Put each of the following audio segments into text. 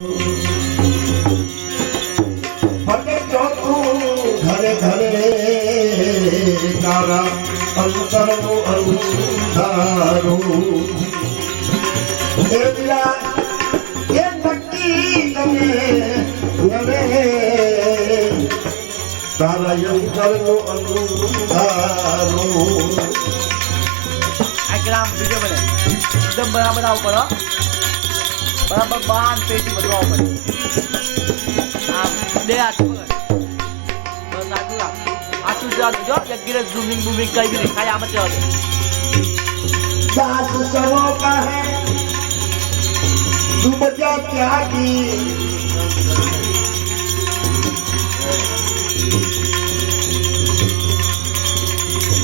ફટે જો તું ઘરે ઘરે તારા અંતરનું અંધારું એટલા એ નક્કી તમે ઘરે તારા અંતરનું અંધારું આ ગ્રામ વિડિયો બને એકદમ બરાબર આવું પડો બરાબર બાન પેટી બધું આવું પડે આ બે હાથ બસ આટલું આટલું જવા દેજો એક ગીરે ઝૂમિંગ બૂમિંગ કઈ બી નહીં ખાલી આમ જ જવા દે दास सवो का है तू बजा त्यागी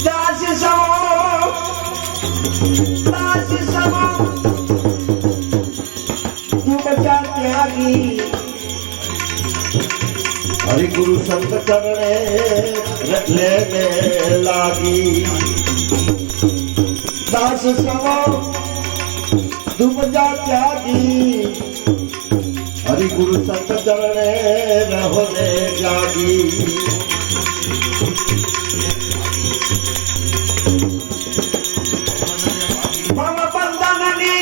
दास सवो तू बजा त्यागी हरि गुरु संत चरणे लेने लागी दास सवो दुबजा त्यागी हरि गुरु संत चरणे रहोने जागी मम बंधननी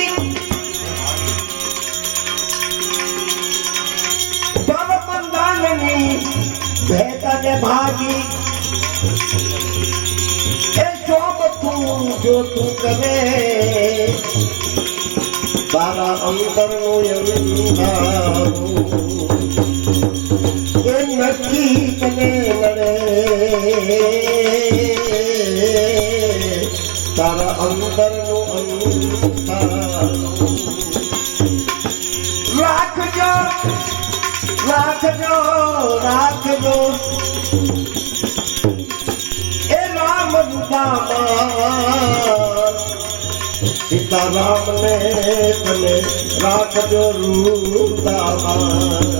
भेटने भागी जो तू करे तारा अंतरનું અંધારું એ નક્કી તને મળે તારા અંતરનું અંધારું રાખજો રાખજો રાખજો सीताराम ने तने राखजो रूदामान